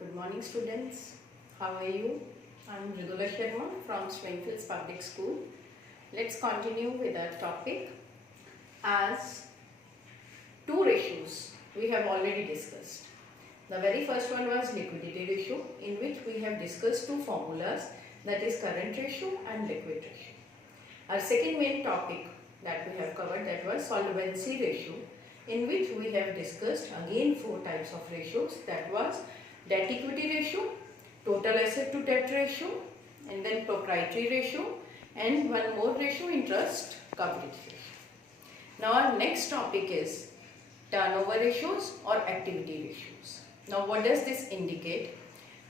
Good morning, students. How are you? I'm Mridula Sharma from Springfields Public School. Let's continue with our topic. As two ratios we have already discussed. The very first one was liquidity ratio, in which we have discussed two formulas, that is current ratio and liquid ratio. Our second main topic that we have covered, that was solvency ratio, in which we have discussed again four types of ratios, that was debt equity ratio, total asset to debt ratio, and then proprietary ratio, and one more ratio, interest coverage ratio. Now our next topic is turnover ratios or activity ratios. Now what does this indicate?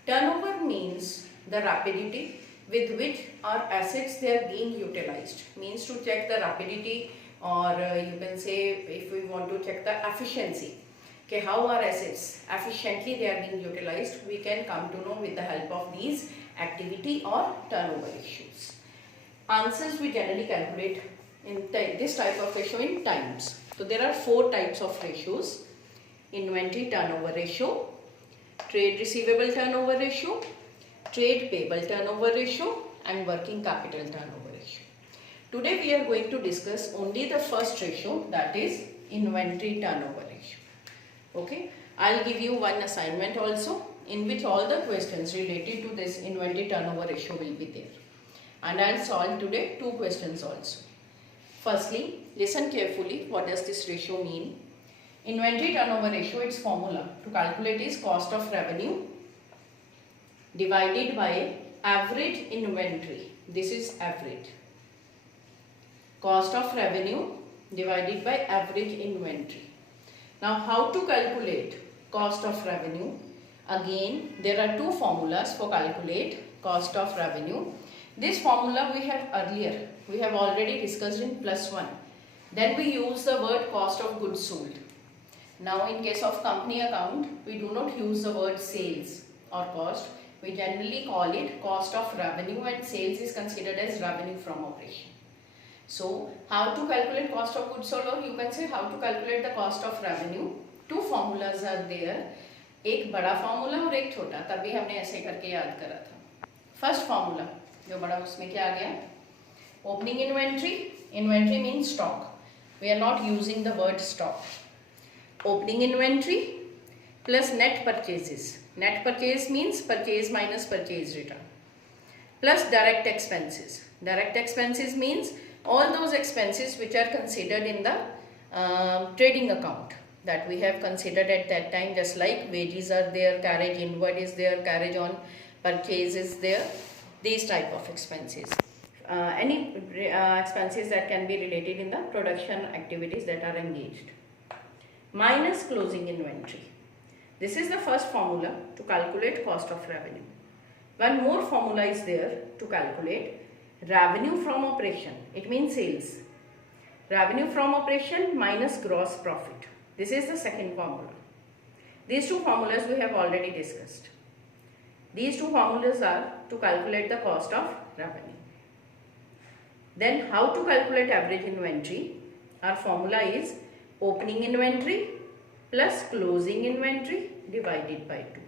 Turnover means the rapidity with which our assets they are being utilized, means to check the rapidity, or you can say if we want to check the efficiency, okay, how our assets efficiently they are being utilized, we can come to know with the help of these activity or turnover ratios. Answers we generally calculate in this type of ratio in times. So there are four types of ratios: inventory turnover ratio, trade receivable turnover ratio, trade payable turnover ratio, and working capital turnover ratio. Today we are going to discuss only the first ratio, that is inventory turnover ratio. Okay, I'll give you one assignment also, in which all the questions related to this inventory turnover ratio will be there, and I'll solve today two questions also. Firstly, listen carefully, what does this ratio mean? Inventory turnover ratio, its formula to calculate is cost of revenue divided by average inventory. This is average. Cost of revenue divided by average inventory. Now how to calculate cost of revenue? Again, there are two formulas for calculate cost of revenue. This formula we have already discussed in +1. Then we use the word cost of goods sold. Now in case of company account, we do not use the word sales or cost. We generally call it cost of revenue, and sales is considered as revenue from operation. So how to calculate cost of goods sold, or you can say how to calculate the cost of revenue? Two formulas are there, एक बड़ा formula और एक छोटा, तभी हमने ऐसे करके याद करा था. फर्स्ट फॉर्मूला जो बड़ा, उसमें क्या आ गया? Opening inventory. Inventory means stock. We are not using the word stock. Opening inventory plus net purchases. Net purchase means purchase minus purchase return, plus direct expenses. Direct expenses means all those expenses which are considered in the trading account that we have considered at that time, just like wages are there, carriage inward is there, carriage on purchase is there, these type of expenses. Any expenses that can be related in the production activities that are engaged. Minus closing inventory. This is the first formula to calculate cost of revenue. One more formula is there to calculate revenue from operation. It means sales. Revenue from operation minus gross profit. This is the second formula. These two formulas we have already discussed. These two formulas are to calculate the cost of revenue. Then how to calculate average inventory? Our formula is opening inventory plus closing inventory divided by 2.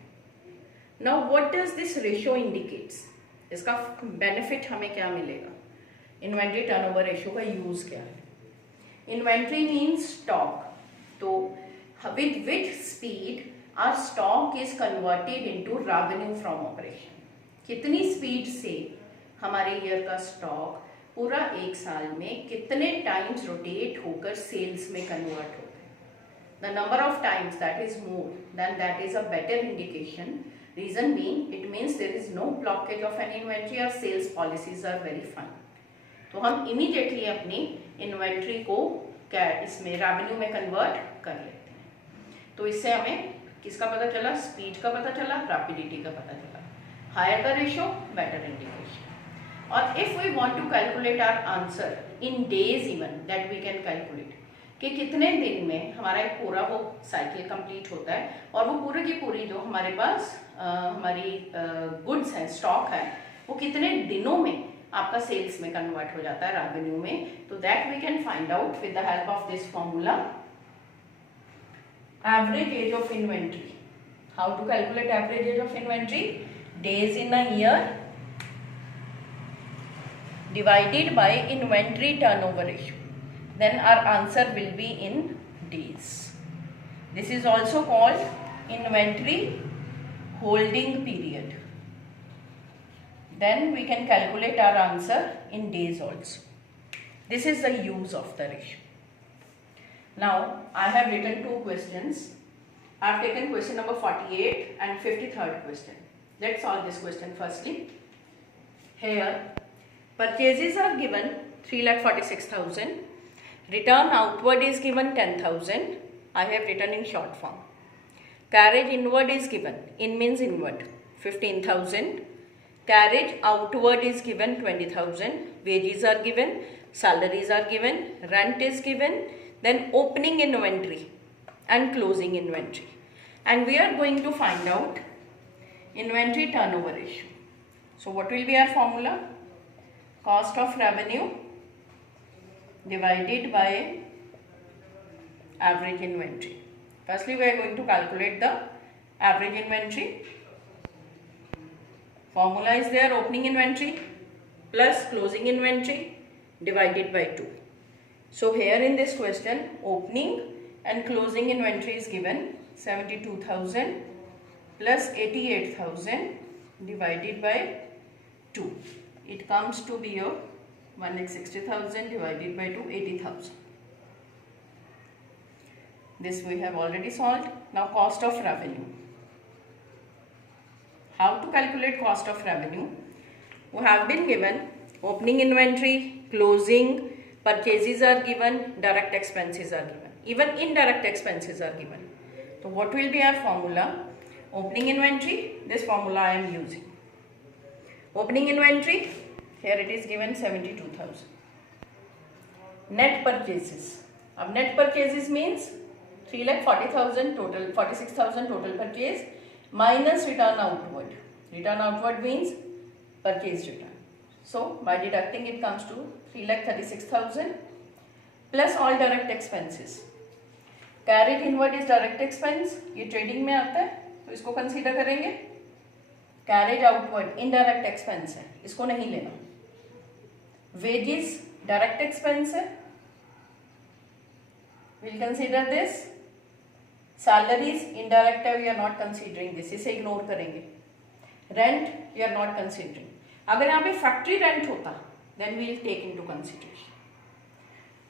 Now what does this ratio indicates? इसका benefit हमें क्या मिलेगा? Inventory turnover ratio का use क्या है? Inventory means stock. तो with which speed our stock is converted into revenue from operation. कितनी speed से हमारे ईयर का स्टॉक पूरा एक साल में कितने टाइम्स रोटेट होकर सेल्स में कन्वर्ट होता है. The number of times that is more than that is a better indication. Reason being, it means there is no blockage of an inventory or sales policies are very fine. तो हम immediately अपनी inventory को क्या इसमें revenue में convert कर लेते हैं. तो इससे हमें किसका पता चला? Speed का पता चला, rapidity का पता चला. Higher the ratio, better indication. और if we want to calculate our answer in days even, that we can calculate. कि कितने दिन में हमारा एक पूरा वो साइकिल कंप्लीट होता है, और वो पूरी की पूरी जो हमारे पास हमारी गुड्स है, स्टॉक है, वो कितने दिनों में आपका सेल्स में कन्वर्ट हो जाता है, रेवेन्यू में. तो that we can find out with the help of this formula. Average age of inventory. How to calculate average age of inventory? Days in a year divided by inventory turnover ratio. Then our answer will be in days. This is also called inventory holding period. Then we can calculate our answer in days also. This is the use of the ratio. Now I have written two questions. I have taken question number 48 and 53rd question. Let's solve this question firstly. Here purchases are given 3,46,000. Return outward is given 10,000. I have written in short form. Carriage inward is given. In means inward 15,000. Carriage outward is given 20,000. Wages are given. Salaries are given. Rent is given. Then opening inventory and closing inventory. And we are going to find out inventory turnover ratio. So what will be our formula? Cost of revenue divided by average inventory. Firstly, we are going to calculate the average inventory. Formula is there, opening inventory plus closing inventory divided by 2. So here in this question, opening and closing inventory is given 72,000 plus 88,000 divided by 2. It comes to be your 1,60,000 divided by 2, 80,000. This we have already solved. Now cost of revenue. How to calculate cost of revenue? We have been given opening inventory, closing, purchases are given, direct expenses are given. Even indirect expenses are given. So what will be our formula? Opening inventory, this formula I am using. Opening inventory, here it is given 72,000. Net purchases. Now net purchases means 3,40,000 total, 46,000 total purchase minus return outward. Return outward means purchase return. So by deducting it comes to 3,36,000 plus all direct expenses. Carriage inward is direct expense. ये trading में आता है तो इसको consider करेंगे. Carriage outward indirect expense है, इसको नहीं लेना. Wages direct expense है, we'll consider this. Salaries indirect है, we are not considering this, इसे ignore करेंगे. Rent we are not considering. अगर यहाँ पे फैक्ट्री रेंट होता then we will take into consideration.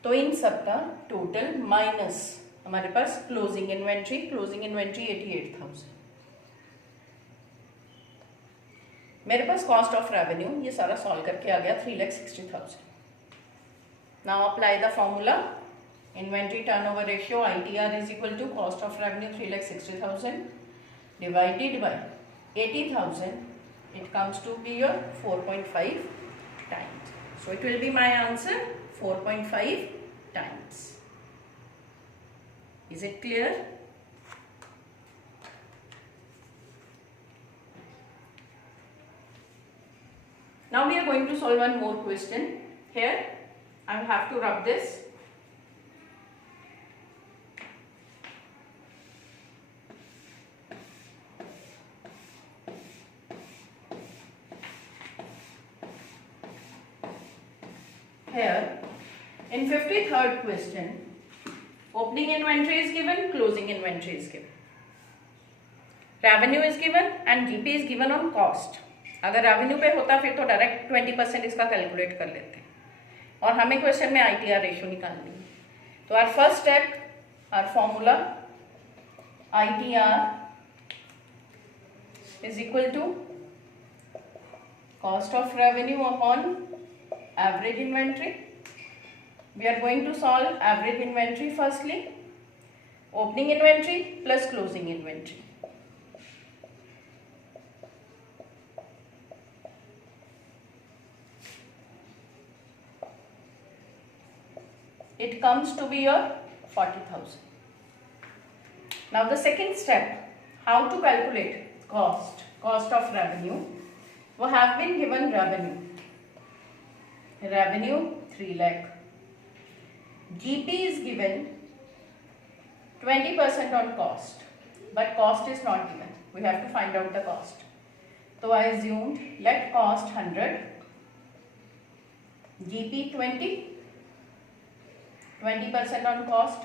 तो इन सब का टोटल माइनस हमारे पास क्लोजिंग इन्वेंट्री 88,000. मेरे पास कॉस्ट ऑफ रेवेन्यू ये सारा सॉल्व करके आ गया 3,60,000. Now apply the formula. Inventory turnover ratio ITR is equal to cost of revenue 3,60,000 divided by 80,000. It comes to be your 4.5 times. So it will be my answer 4.5 times. Is it clear? Now we are going to solve one more question. Here I will have to rub this. Here in 53rd question, opening inventory is given, closing inventory is given, revenue is given and GP is given on cost. अगर revenue पे होता फिर तो direct 20% इसका calculate कर लेते और हमें क्वेश्चन में ITR रेशियो निकालनी है. तो our first step, our formula ITR is equal to cost of revenue upon average inventory. We are going to solve average inventory firstly. Opening inventory plus closing inventory. It comes to be your 40,000. Now the second step, how to calculate cost of revenue. We have been given revenue 3 lakh. GP is given 20% on cost, but cost is not given. we have to find out the cost. So I assumed let cost 100, GP 20% on cost.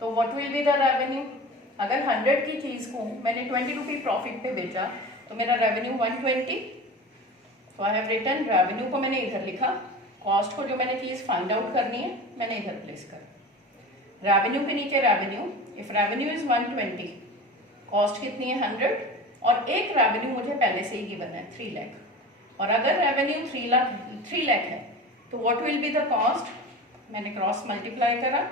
तो what will be the revenue? अगर 100 की चीज़ को मैंने 20 रुपये profit पे बेचा तो मेरा रेवेन्यू 120. तो आई हैव रिटन रेवेन्यू को मैंने इधर लिखा, कॉस्ट को जो मैंने चीज़ फाइंड आउट करनी है मैंने इधर प्लेस कर. रेवेन्यू के नीचे revenue, if revenue is 120, cost कितनी है 100, और एक रेवेन्यू मुझे पहले से ही गिवन है 3 लाख. और अगर रेवेन्यू 3 लाख है तो what will be the cost? मैंने क्रॉस मल्टीप्लाई करा,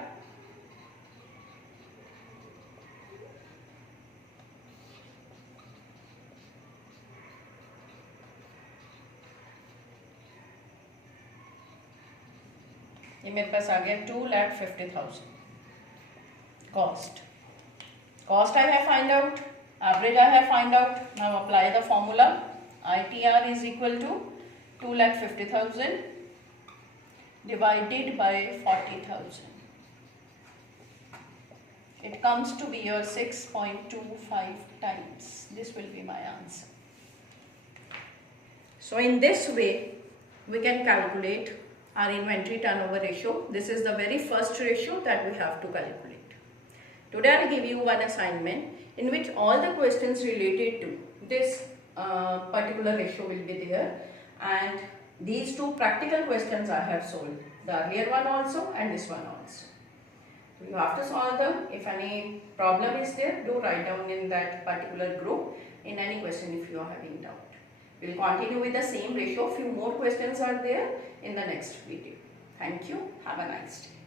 ये मेरे पास आ गया 2,50,000 cost. Cost I have find out, average I have find out. Now apply the formula. ITR is equal to 2,50,000 divided by 40,000. It comes to be your 6.25 times. This will be my answer. So in this way we can calculate our inventory turnover ratio. This is the very first ratio that we have to calculate. Today I will give you one assignment in which all the questions related to this particular ratio will be there, and these two practical questions I have solved, the earlier one also and this one also. You have to solve them. If any problem is there, do write down in that particular group in any question if you are having doubt. We will continue with the same ratio. Few more questions are there in the next video. Thank you. Have a nice day.